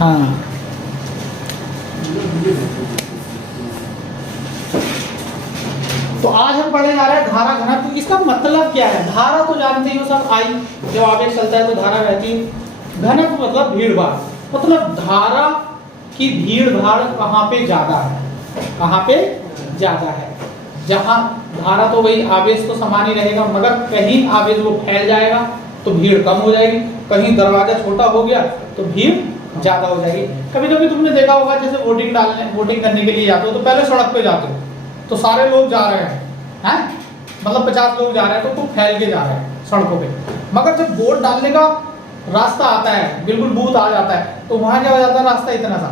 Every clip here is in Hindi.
हाँ, तो आज हम पढ़ने जा रहे हैं धारा घनत्व। इसका मतलब क्या है? धारा तो जानते हो सब, आई जब आवेश चलता है तो धारा रहती है। घनत्व मतलब भीड़ भाड़, मतलब धारा की भीड़ भाड़ कहाँ पे ज्यादा है, कहाँ पे ज्यादा है। जहाँ धारा तो वही आवेश तो समान ही रहेगा, मगर कहीं आवेश वो फैल जाएगा तो भीड़ कम हो जाएगी, कहीं दरवाजा छोटा हो गया तो भीड़ ज्यादा हो जाएगी। कभी कभी तुमने देखा होगा, जैसे वोटिंग करने के लिए जाते हो तो पहले सड़क पे जाते हो तो सारे लोग जा रहे हैं, मतलब 50 लोग जा रहे हैं तो खूब फैल के जा रहे हैं सड़कों पे। मगर जब वोट डालने का रास्ता आता है, बिल्कुल बूथ आ जाता है, तो वहां क्या हो जाता है, रास्ता इतना सा,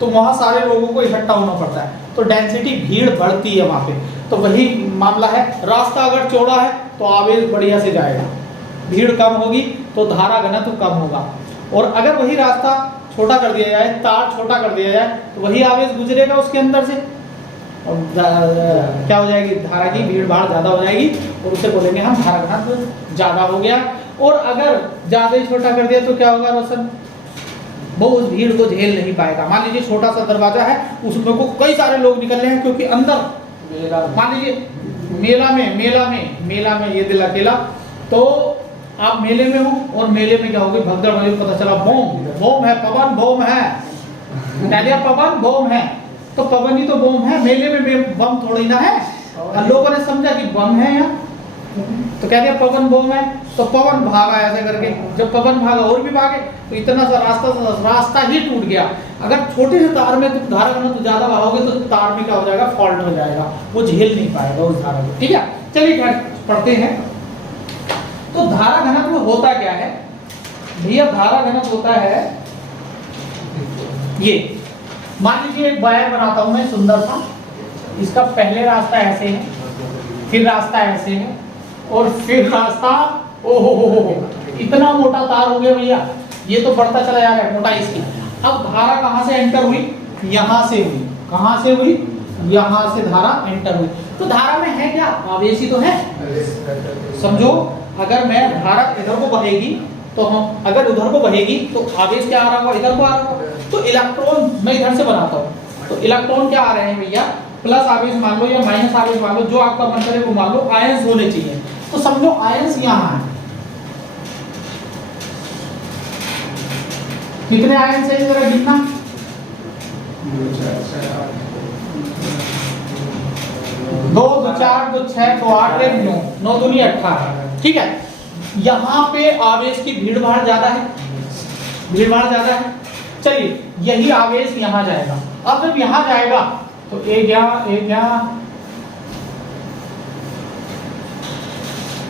तो वहां सारे लोगों को इकट्ठा होना पड़ता है, तो डेंसिटी भीड़ बढ़ती है वहां पे। तो वही मामला है, रास्ता अगर चौड़ा है तो आवेश बढ़िया से जाएगा, भीड़ कम होगी तो धारा घनत्व कम होगा। और अगर वही रास्ता छोटा कर दिया जाए, तार छोटा कर दिया जाए, तो वही आवेश गुजरेगा उसके अंदर से, और क्या हो जाएगी, धारा की भीड़ भाड़ ज्यादा हो जाएगी, और उसे बोलेंगे हम धारा घनत्व ज्यादा हो गया। और अगर ज्यादा ही छोटा कर दिया तो क्या होगा रोशन, वो उस भीड़ को झेल नहीं पाएगा। मान लीजिए छोटा सा दरवाजा है, उसमें को कई सारे लोग निकल रहे हैं, क्योंकि अंदर मान लीजिए मेला में ये दिल अकेला, तो आप मेले में हो और मेले में क्या होगी, भगदड़ वाले पता चला बम है, पवन बम है, पवन बम है, तो पवन ही तो बम है, मेले में बम थोड़ी ना है। और लोगों ने समझा कि बम है यहाँ, तो कह दिया पवन बम है, तो पवन भागा ऐसे करके। जब पवन भागा और भी भागे, तो इतना सा रास्ता ही टूट गया। अगर छोटे से तार में तुम धारा घनत्व ज्यादा बहाओगे तो तार में क्या हो जाएगा, फॉल्ट हो जाएगा, वो झेल नहीं पाएगा उस धारा को। ठीक है, चलिए पढ़ते हैं। तो धारा घनत्व होता क्या है भैया? धारा घनत्व होता है ये, मान लीजिए एक वायर बनाता हूं मैं सुंदर सा, इसका पहले रास्ता ऐसे है, फिर रास्ता ऐसे है, और फिर रास्ता ओहो इतना मोटा तार हो गया भैया, ये तो बढ़ता चला जा रहा है मोटाई इसकी। अब धारा कहां से एंटर हुई? यहां से हुई। कहां से हुई? यहां से धारा एंटर हुई। तो धारा में है क्या? आवेश ही तो है। समझो, अगर मैं धारा इधर को बहेगी तो हम, अगर उधर को बहेगी तो आवेश क्या आ रहा होगा, इधर को आ रहा होगा। तो इलेक्ट्रॉन मैं इधर से बनाता हूँ, तो इलेक्ट्रॉन क्या आ रहे हैं भैया, प्लस आवेश मान लो या माइनस आवेश मान लो, जो आपका मन करे वो मान लो, आयंस होने चाहिए। तो समझो आयंस यहाँ है, कितने आयंस है जरा गिनना, 2 2 4 2 6 2 8 9 9 दूनी 18। ठीक है, यहाँ पे आवेश की भीड़ भाड़ ज्यादा है, भीड़ भाड़ ज्यादा है। चलिए, यही आवेश यहाँ जाएगा। अब जब यहाँ जाएगा तो एक यहाँ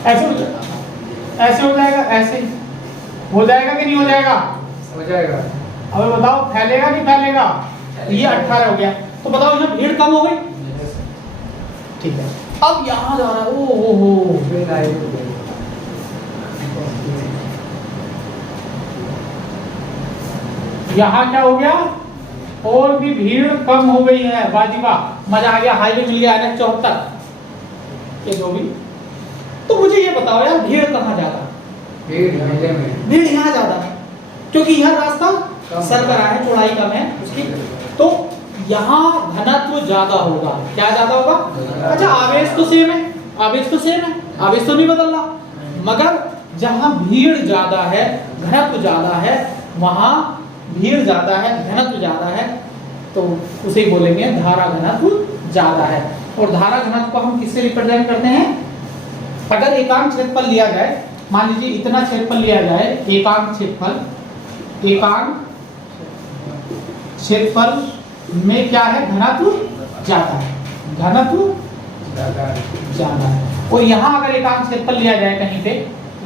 ऐसे हो जाएगा, ऐसे हो जाएगा कि नहीं हो जाएगा? हो जाएगा। अब बताओ फैलेगा नहीं फैलेगा? ये 18 हो गया, तो बताओ यहाँ भीड़ कम हो गई। ठीक है, अब यहाँ जा रहा है, ओ यहाँ क्या हो गया, और भी भीड़ कम हो गई है। बाजीबा, मजा आ गया, हाईवे मिल गया NH 74, ये जो भी। तो मुझे ये बताओ यार, भीड़ कहाँ ज्यादा? भीड़ यहाँ ज्यादा है, क्योंकि यहाँ रास्ता सरकरा है, चौड़ाई कम है उसकी, तो यहाँ घनत्व ज्यादा होगा। क्या ज्यादा होगा? अच्छा, आवेश तो सेम है, आवेश तो नहीं बदल रहा, मगर जहाँ भीड़ ज्यादा है, घनत्व ज्यादा है, वहां भीड़ ज्यादा है, घनत्व ज्यादा है, तो उसे बोलेंगे धारा घनत्व ज्यादा है। और धारा घनत्व को हम किससे रिप्रेजेंट करते हैं? अगर एकांक क्षेत्रफल लिया जाए, मान लीजिए इतना क्षेत्रफल लिया जाए, एकांक क्षेत्रफल में क्या है, घनत्व ज्यादा है, ज्यादा है। और यहाँ अगर एकांक क्षेत्रफल लिया जाए कहीं पे,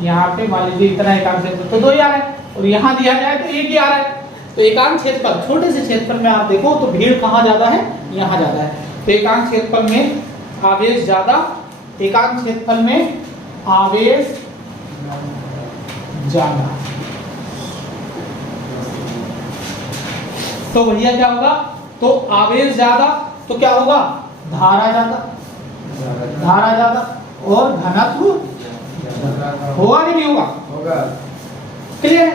यहाँ पे मान लीजिए इतना एकांक क्षेत्रफल तो 2 ही आ रहा है, और यहाँ दिया जाए तो 1 ही आ रहा है। तो एकांक क्षेत्रफल, छोटे से क्षेत्रफल में आप देखो तो भीड़ कहाँ ज्यादा है, यहाँ ज्यादा है। तो एकांक क्षेत्रफल में आवेश ज्यादा, एकांक क्षेत्रफल में आवेश ज्यादा, तो भैया क्या होगा, तो आवेश ज्यादा तो क्या होगा, धारा ज्यादा और घनत्व होगा कि नहीं होगा? क्लियर?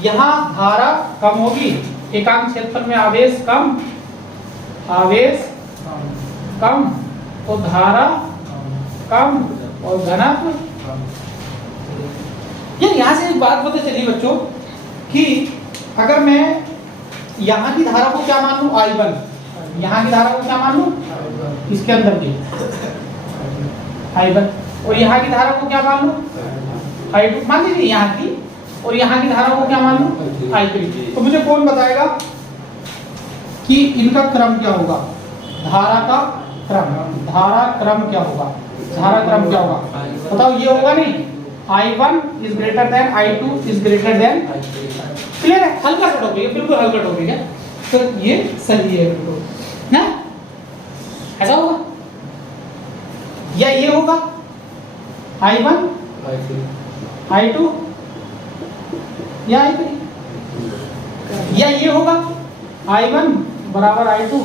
यहाँ धारा कम होगी, एकांक क्षेत्रफल में आवेश कम, आवेश कम तो धारा कम और घनत्व। यार यहाँ से एक बात पता चली बच्चों कि अगर मैं यहाँ की धारा को क्या मान लूं I1, यहाँ की धारा को क्या मान लूं इसके अंदर की I1, और यहाँ की धारा को क्या मान लूं I2, मान लीजिए यहाँ की, और यहाँ की धारा को क्या मान लूं I3। तो मुझे कौन बताएगा कि इनका क्रम क्या होगा, धारा का क्रम, धारा क्रम क्या होगा, धारा क्रम क्या होगा बताओ। ये होगा नहीं I1 is greater than I2 is greater than, clear है, हल्का सा टॉपिक है, बिल्कुल हल्का टॉपिक है, तो ये सही है बिल्कुल ना, ऐसा होगा या ये होगा I1 I2 या I3, या ये होगा I1 बराबर I2।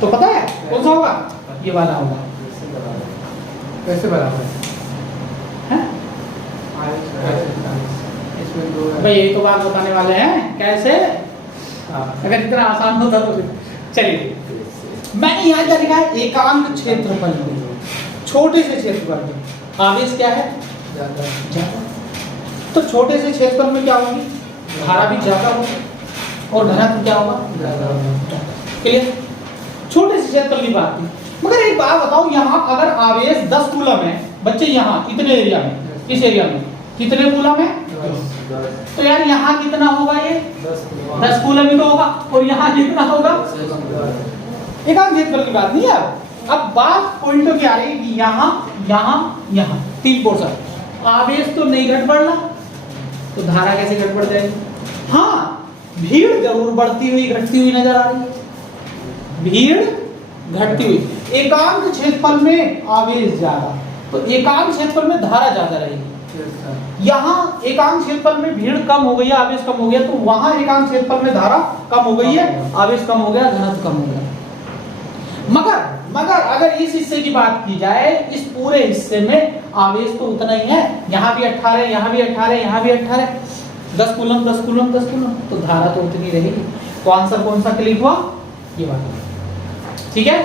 तो पता है कौन सा होगा, ये वाला होगा। कैसे बराबर है भाई, यही तो बात बताने वाले हैं कैसे, अगर इतना आसान होता तो। चलिए मैंने यहाँ क्या लिखा है, एकांक क्षेत्रफल में, छोटे से क्षेत्रफल में आवेश क्या है ज्यादा, तो छोटे से क्षेत्रफल में क्या होगी, धारा भी ज्यादा होगी और घनत्व क्या होगा, क्लियर। छोटे से क्षेत्रफल की बात थी, मगर एक बात बताओ, यहाँ अगर आवेश 10 कूलम है बच्चे, यहाँ इतने एरिया में, इस एरिया में कितने कूलम है, तो यार यहाँ कितना होगा, ये 10 कूलम ही तो होगा, और यहाँ कितना होगा, एकांक क्षेत्रफल की बात नहीं है। अब बात पॉइंटों की आ रही है कि यहाँ यहाँ यहाँ 3 पोर्शन, आवेश तो नहीं घट बढ़ रहा, तो धारा कैसे घट बढ़ जाएगी। हाँ भीड़ जरूर बढ़ती हुई घटती हुई नजर आ रही है, भीड़ घटती हुई। एकांक क्षेत्रफल में आवेश ज्यादा, तो एकांक क्षेत्रफल में धारा ज्यादा रहेगी। यहाँ एकांक क्षेत्रफल में भीड़ कम हो गई है, आवेश कम हो गया, तो वहां एकांक क्षेत्रफल में धारा कम हो गई है, आवेश कम हो गया, घनत्व कम हो गया। मगर अगर इस हिस्से की बात की जाए, इस पूरे हिस्से में आवेश तो उतना ही है, यहाँ भी 18, यहाँ भी 18, यहाँ भी 18, 10 कूलम 10 कूलम 10 कूलम, तो धारा तो उतनी रहेगी। तो आंसर कौन सा क्लिक हुआ, ये वाला, ठीक है।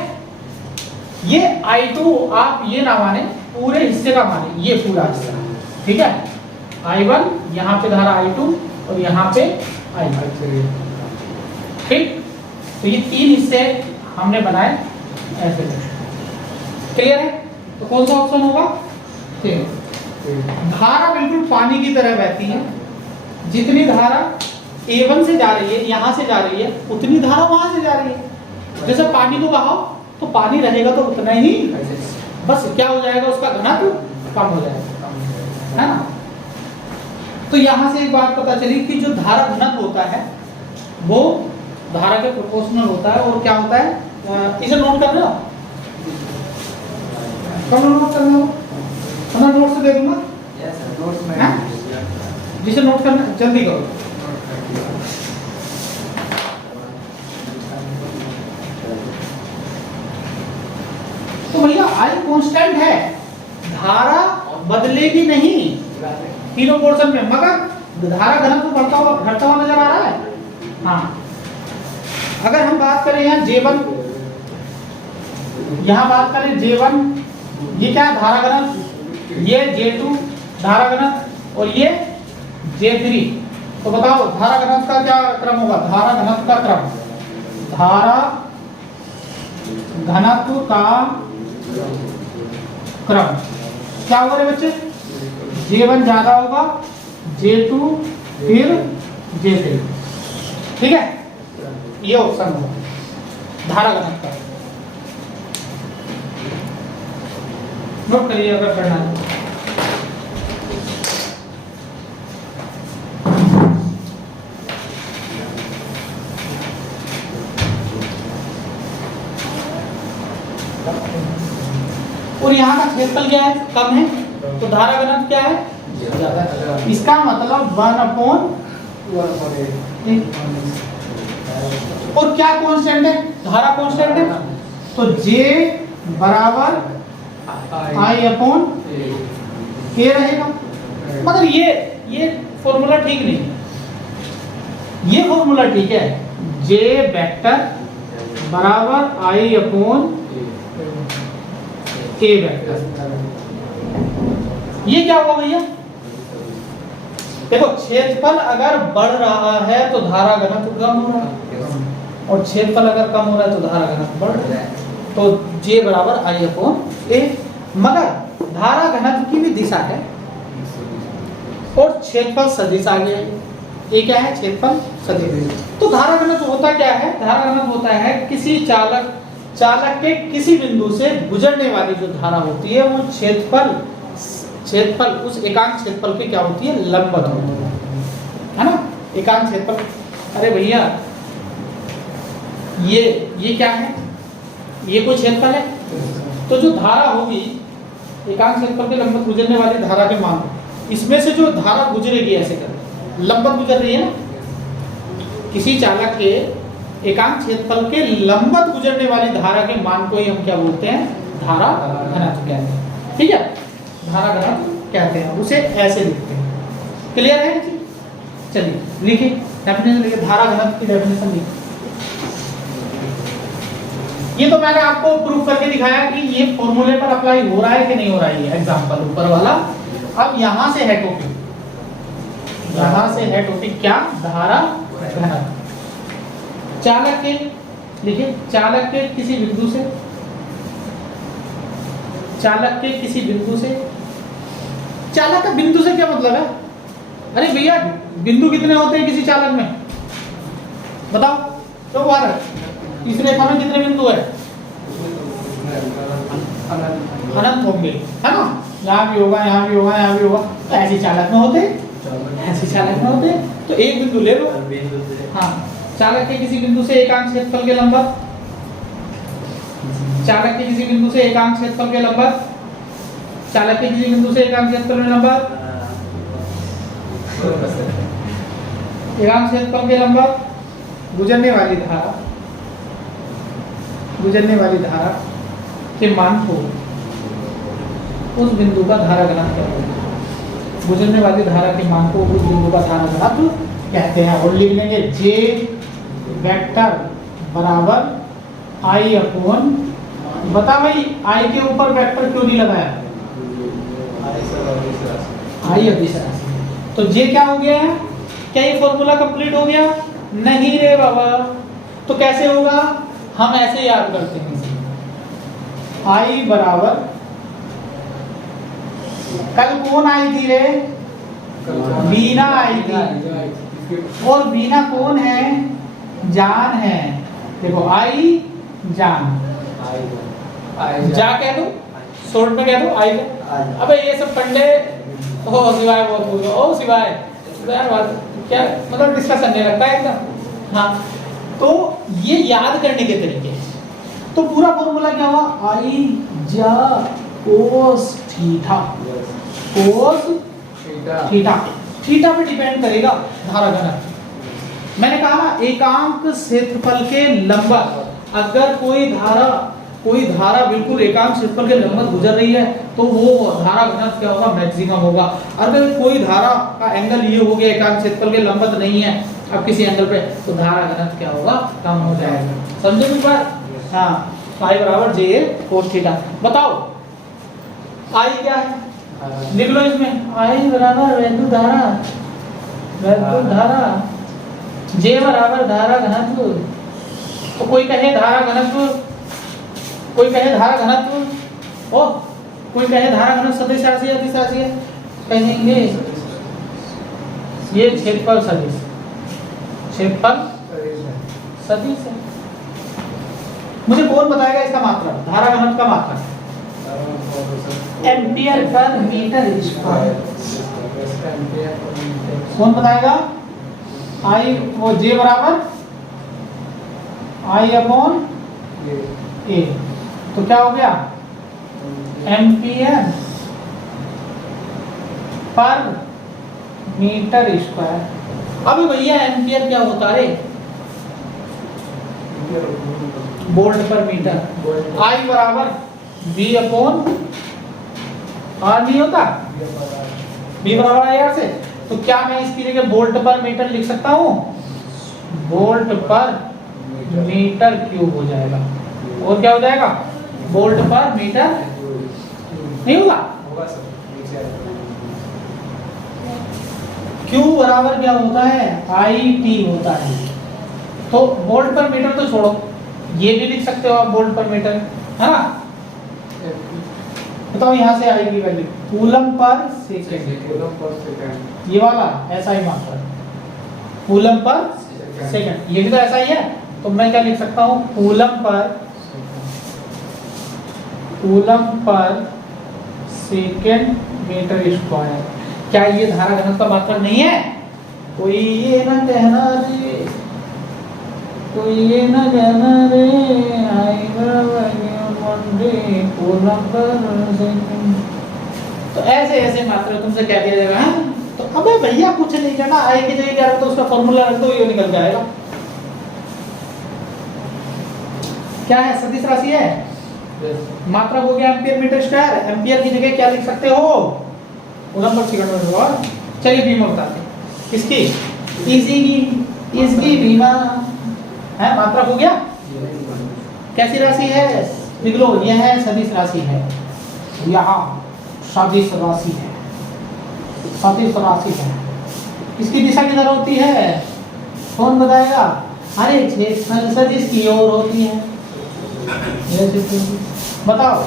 ये I2 आप ये ना माने, पूरे हिस्से का माने, ये पूरा हिस्सा, ठीक है। I1 यहाँ पे धारा I2 और यहाँ पे I3, ठीक। तो ये 3 हिस्से हमने बनाए ऐसे, क्लियर है। तो कौन सा ऑप्शन होगा, धारा बिल्कुल पानी की तरह बहती है, जितनी धारा A1 से जा रही है, यहाँ से जा रही है, उतनी धारा वहां से जा रही है। जैसे पानी को बहाओ तो पानी रहेगा तो उतना ही, बस क्या हो जाएगा, उसका घनत्व कम हो जाएगा, है ना। तो यहाँ से एक बात पता चली कि जो धारा घनत्व होता है वो धारा के प्रोपोर्शनल होता है, और क्या होता है, इसे नोट कर लो, कब नोट करना हो, मैं नोट से दे दूंगा, जिसे नोट करना जल्दी करो। तो भैया I कांस्टेंट है, धारा बदलेगी नहीं तीनों पोर्शन में, मगर धारा घनत्व बढ़ता हुआ घटता हुआ नजर आ रहा है। हाँ अगर हम बात करें यहाँ J1, यहाँ बात करें J1, ये क्या है धारा घनत्व, ये J2 धारा घनत्व और ये J3, तो बताओ धारा घनत्व का क्या क्रम होगा, धारा घनत्व का क्रम, धारा घनत्व का क्रम क्या होगा रे बच्चे, J1 ज्यादा होगा, J2 फिर J3, ठीक है। ये ऑप्शन होगा धारा घनत्व का, नोट करिए अगर करना है। और यहाँ का क्षेत्रफल क्या है, कम है, तो धारा घनत्व क्या है ज्यादा, इसका मतलब 1/1। और क्या कांस्टेंट है, धारा कांस्टेंट है, तो J बराबर I/A रहेगा। मगर ये फॉर्मूला ठीक नहीं है, ये फॉर्मूला ठीक है, जे वेक्टर बराबर आई अपॉन ए वेक्टर। ये क्या हुआ भैया? देखो क्षेत्रफल अगर बढ़ रहा है तो धारा घनत्व कम हो रहा है, और क्षेत्रफल अगर कम हो रहा है तो धारा घनत्व बढ़ रहा है। तो जे बराबर आई अपॉन ए, मगर धारा घनत्व की भी दिशा है और क्षेत्रफल सदिश आ गया है। ये क्या है? क्षेत्रफल सदिश। तो धारा घनत्व होता क्या है? धारा घनत्व होता है किसी चालक के किसी बिंदु से गुजरने वाली जो धारा होती है वो क्षेत्रफल उस एकांक क्षेत्रफल पे क्या होती है? लंबवत होती है ना? एकांक क्षेत्रफल। अरे भैया ये क्या है? ये कोई क्षेत्रफल है, तो जो धारा होगी एकांक क्षेत्रफल के लंबवत गुजरने वाली धारा के मान, इसमें से जो धारा गुजरेगी ऐसे कर लंबवत गुजर रही है ना, किसी चालक के एकांक क्षेत्रफल के लंबवत गुजरने वाली धारा के मान को ही हम क्या बोलते हैं? धारा घनत्व कहते हैं। ठीक है, धारा घनत्व कहते हैं, उसे ऐसे लिखते हैं। क्लियर है? चलिए लिखिए डेफिनेशन, लिखिए धारा घनत्व की डेफिनेशन लिखिए। ये तो मैंने आपको प्रूफ करके दिखाया कि ये फॉर्मूले पर अप्लाई हो रहा है कि नहीं हो रहा है, एग्जांपल ऊपर वाला। अब यहां से है टॉपिक, यहां से है टॉपिक क्या? धारा घनत्व। चालक के लिखिए, चालक के किसी बिंदु से, चालक के किसी बिंदु से, चालक का बिंदु से क्या मतलब है? अरे भैया बिंदु कितने होते हैं किसी चालक में? बताओ तो बार इस रेखा में कितने बिंदु है? अनंत होंगे, है ना? यहाँ भी होगा, यहाँ भी होगा, यहाँ भी होगा। तो ऐसे चालक में होते, ऐसे चालक में होते, तो एक बिंदु ले लो। हाँ, चालक के किसी बिंदु से एकांक क्षेत्रफल के लंबवत, चालक के किसी बिंदु से एकांक क्षेत्रफल के लंबवत, चालक के किसी बिंदु से एकांक क्षेत्रफल में लंबवत, एकांक क्षेत्रफल के लंबवत गुजरने वाली धारा, गुजरने वाली धारा के मान को उस बिंदु का धारा घनत्व कहते हैं। गुजरने वाली धारा के मान को उस बिंदु का धारा घनत्व कहते हैं। और लिख लेंगे जे वेक्टर बराबर आई अपॉन, बता भाई आई के ऊपर वेक्टर क्यों नहीं लगाया? आई अदिश राशि। तो जे क्या हो गया है? क्या ये फॉर्मूला कंप्लीट हो गया? नहीं रे बाबा। तो कैसे होगा? हम ऐसे याद करते हैं, आई बराबर, कल कौन आई थी रे? बीना आई थी, और बीना कौन है? जान है। देखो आई जान, जा कह दो, शॉर्ट में कह दो आई। अबे ये सब पंडे हो सिवाय बहुत बोल ओ सिवाय क्या मतलब डिस्कस करने लगता है एकदम। हाँ, तो ये याद करने के तरीके। तो पूरा फॉर्मूला क्या हुआ? आई जा cos theta, cos theta, theta पे डिपेंड करेगा धारा घनत्व। मैंने कहा ना एकांक क्षेत्रफल के लंबवत, अगर कोई धारा बिल्कुल एकांक क्षेत्रफल के लंबवत गुजर रही है तो वो धारा घनत्व क्या होगा? मैक्सिमम होगा। अगर कोई धारा का एंगल ये हो गया एकांक क्षेत्रफल के लंबवत नहीं है अब किसी एंगल पे, तो धारा घनत्व क्या होगा? कम हो जाएगा। समझे एक बार? हाँ, आई बराबर जे कोस थीटा। बताओ आई क्या है? लिख लो इसमें, आई बराबर वैद्युत धारा, वैद्युत धारा, जे बराबर धारा घनत्व। तो कोई कहे धारा घनत्व, कोई कहे धारा घनत्व, ओ कोई कहे धारा घनत्व सदिश राशि है, अदिश राशि है, कहेंगे ये क्षेत्रफल सदिश, क्षेत्रफल सदिश है। मुझे कौन बताएगा इसका मात्रा, धारा घनत्व का मात्रा? Ampere per metre square. कौन बताएगा? आई वो जे बराबर आई अपॉन ए। तो क्या हो गया? Ampere per metre square. अभी भैया एम्पियर क्या होता है? वोल्ट पर मीटर। आई बराबर V अपॉन आर नहीं होता? V बराबर आई आर से। तो क्या मैं इसकी जगह वोल्ट पर मीटर लिख सकता हूँ? वोल्ट पर मीटर क्यूब हो जाएगा। और क्या हो जाएगा? वोल्ट पर मीटर नहीं होगा। होगा सर, नीचे आएगा। Q बराबर क्या होता है? IT होता है। तो वोल्ट पर मीटर तो छोड़ो, ये भी लिख सकते हो आप वोल्ट पर मीटर, है ना? बताओ यहाँ से आएगी value coulomb per second. Coulomb per second. ये वाला ऐसा ही मात्रा कूलम पर सेकेंड, ये भी तो ऐसा ही है। तो मैं क्या लिख सकता हूँ? Coulomb per second metre square. क्या ये धारा घनत्व का मात्रक नहीं है? कोई ये ना कहना रे, कोई ये ना कहना रे, आएगा मंडे कूलम पर सेकेंड। तो ऐसे ऐसे मात्रा तुमसे क्या दिया जाएगा? हाँ? तो अबे भैया कुछ नहीं करना, आई की जगह क्या तो उसका फॉर्मूला रख दो, ये निकल जाएगा। क्या है? सदिश राशि है। मात्रा हो गया एम्पियर मीटर स्क्वायर। एम्पियर की जगह क्या लिख सकते हो? कूलम पर सेकंड में होगा। चलिए बीमा बताते हैं किसकी? इसकी बीमा है। मात्रा हो गया। कैसी राशि है? लिख लो, यह है सदिश राशि है। यहाँ सदिश राशि है, सदिश राशि है। इसकी दिशा किधर होती है? कौन बताएगा? अरे क्षेत्रफल सदिश की ओर होती है। बताओ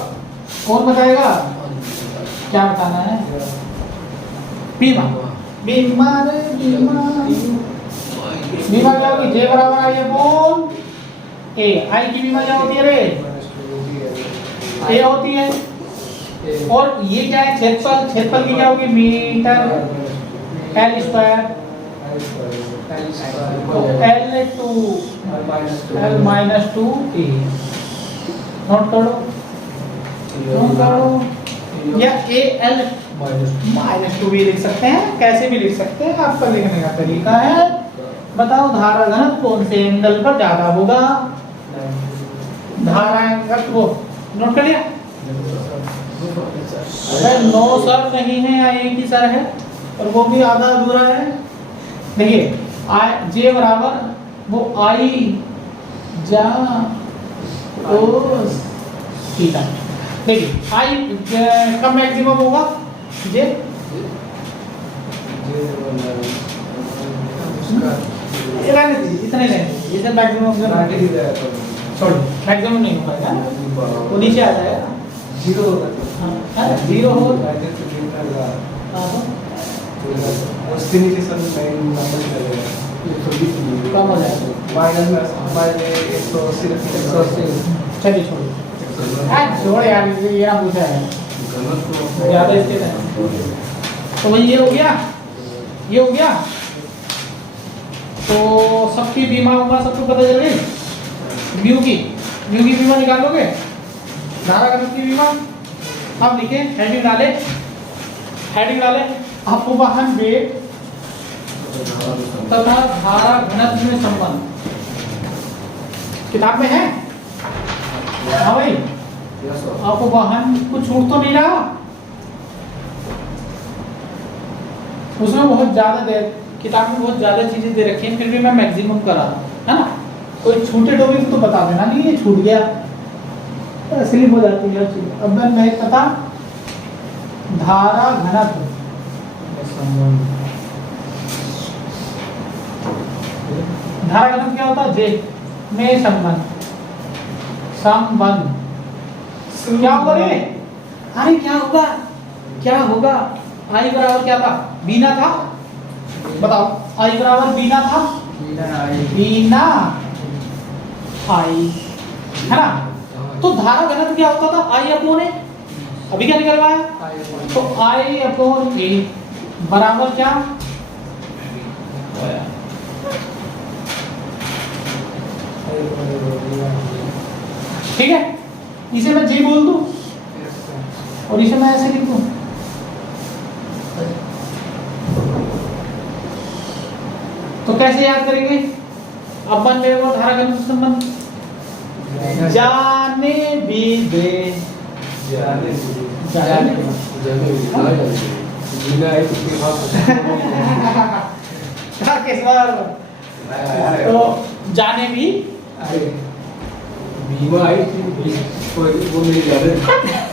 कौन बताएगा? क्या बताना है? बीमा। बीमा रे बीमा। बीमा क्या होगी? J बराबर आई अपॉन A। आई की बीमा क्या होती है रे? A होती है। और ये क्या है? क्षेत्रफल। क्षेत्रफल की क्या होगी? Meter L square. तो L माइनस 2A। नोट करो या AL माइनस 2 भी लिख सकते हैं, कैसे भी लिख सकते हैं, आपका लिखने का तरीका है। बताओ धारा घनत्व कौन से एंगल पर ज्यादा होगा? धारा घनत्व नोट कर लिया? अरे नो सर नहीं है, या एक ही सर है और वो भी आधा अधूरा है। देखिए J बराबर वो I जा कोस थीटा। देखिए I कब मैक्सिमम होगा? J इतने नहीं, इसे मैक्सिमम छोड़, मैक्सिमम नहीं हो पाएगा, वो नीचे आ जाएगा। जीरो होगा। हाँ, जीरो हो उससे नीचे सर नंबर चलेगा। कम हो जाएगा। माइनस में हमारे 180। चलिए छोड़ो, छोड़ यार, ये ना पूछा है ज़्यादा इसके नहीं। तो भाई ये हो गया, ये हो गया। तो सबकी बीमा होगा, सबको पता चल गई। म्यू की बीमा निकालोगे, धारा घनत्व की बीमा। अब लिखे हेडिंग डाले अपवहन वेग तथा धारा घनत्व में संबंध। किताब में है? हाँ भाई, अपवहन कुछ छूट तो नहीं रहा उसमें। बहुत ज्यादा दे, किताब में बहुत ज्यादा चीजें दे रखी हैं, फिर भी मैं मैक्सिमम करा रहा हूँ, है ना? कोई छूटे टॉपिक तो बता देना, नहीं ये छूट गया, स्लिप हो जाती है चीज। अब मैं तथा धारा घनत्व धारा घनत्व क्या होता है? J में संबंध क्या होगा रे? अरे क्या होगा? I बराबर क्या था? बीना था। बताओ I बराबर बीना था, बीना I, है ना? तो धारा घनत्व क्या होता था? I upon A। अभी क्या निकल रहा है? तो I अपॉन A बराबर क्या? ठीक है, इसे मैं J बोल दूं और इसे मैं ऐसे लिख दूं। तो कैसे याद करेंगे? अपन मेरे को धारा घनत्व संबंध जाने भी दे, बिना आई तो तारकेश्वर तो जाने भी अरे बीमा आई थी वो मेरी याद है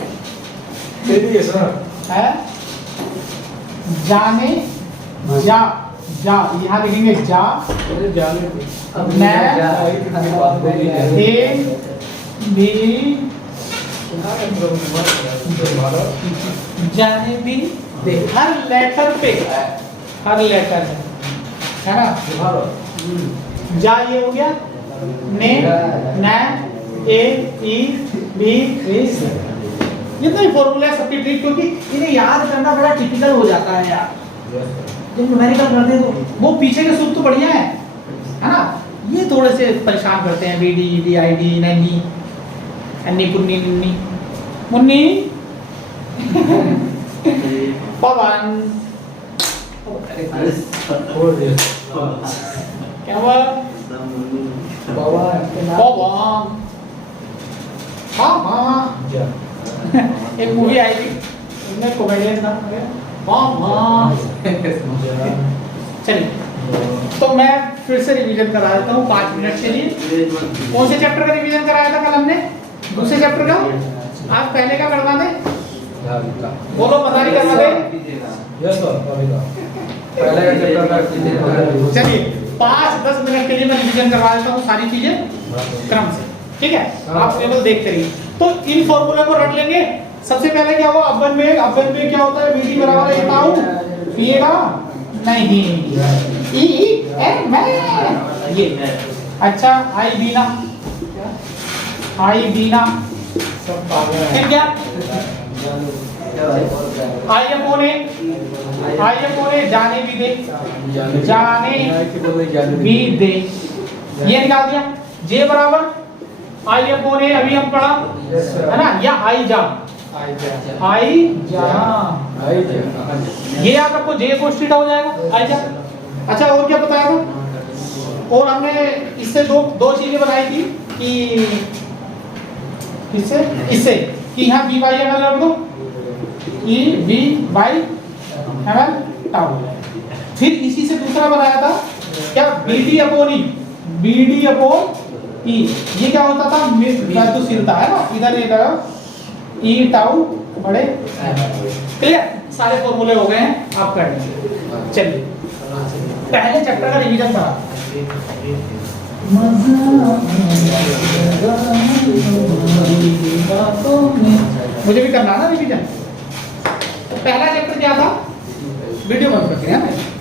तेरी सर है जाने जा जा यहाँ लिखेंगे जा अरे जाने दे मैं आई थी मेरी बात बोली है ए भी जाने भी दे हर लेटर पे हर लेटर है ना जा ये हो गया ने न ए ई बी इस जितने भी फॉर्मूला है सबकी ट्रिक क्योंकि इन्हें याद करना बड़ा टिपिकल हो जाता है यार जब न्यूमेरिकल करते हैं तो वो पीछे के सूत्र तो बढ़िया है ना ये थोड़े से परेशान करते हैं बीडी डी आई डी नन्नी अन्नी पुन्नी निन्नी मुन्नी पवन क्या हुआ पवन हाँ एक मूवी आई थी उसमें कॉमेडियन था चलिए तो मैं फिर से रिवीजन करा देता हूँ 5 मिनट के लिए कौन से चैप्टर का रिवीजन कराया था कल हमने दूसरे चैप्टर का आज पहले का करना थे बोलो पता नहीं करना थे यस सर अभी का पहले का चैप्टर का चलिए 5-10 मिनट के लिए मैं रिवीजन करवा देता हूँ सारी चीजें क्रम से ठीक है आप केवल देखते रहिए तो इन फॉर्मूला को रट लेंगे सबसे पहले क्या हुआ अवन में क्या होता है बीडी बराबर है ताऊ पिएगा नहीं ई एन मैं ये अच्छा आई बीना सब पागल है फिर क्या आई अपोने जाने भी दे जाने भी दे ये निकाल दिया जे बराबर आई अपोने अभी हम पढ़ा है ना या आई जा ये याद आपको जे कोष्ठीटा हो जाएगा आई जा अच्छा और क्या बताया था और हमने इससे दो चीजें बनाई थी कि इससे कि यहाँ बी बाई एम एल रख दो E B by M L tau फिर इसी से दूसरा बनाया था क्या बी डी अपॉन ई ये क्या होता था गतिशीलता है ना इधर इधर ई टाउ बड़े क्लियर सारे फॉर्मूले हो गए हैं आप कर लेंगे चलिए पहले चैप्टर का रिवीजन करा मुझे भी करना ना रिवीजन पहला चैप्टर क्या था वीडियो बंद करके है ना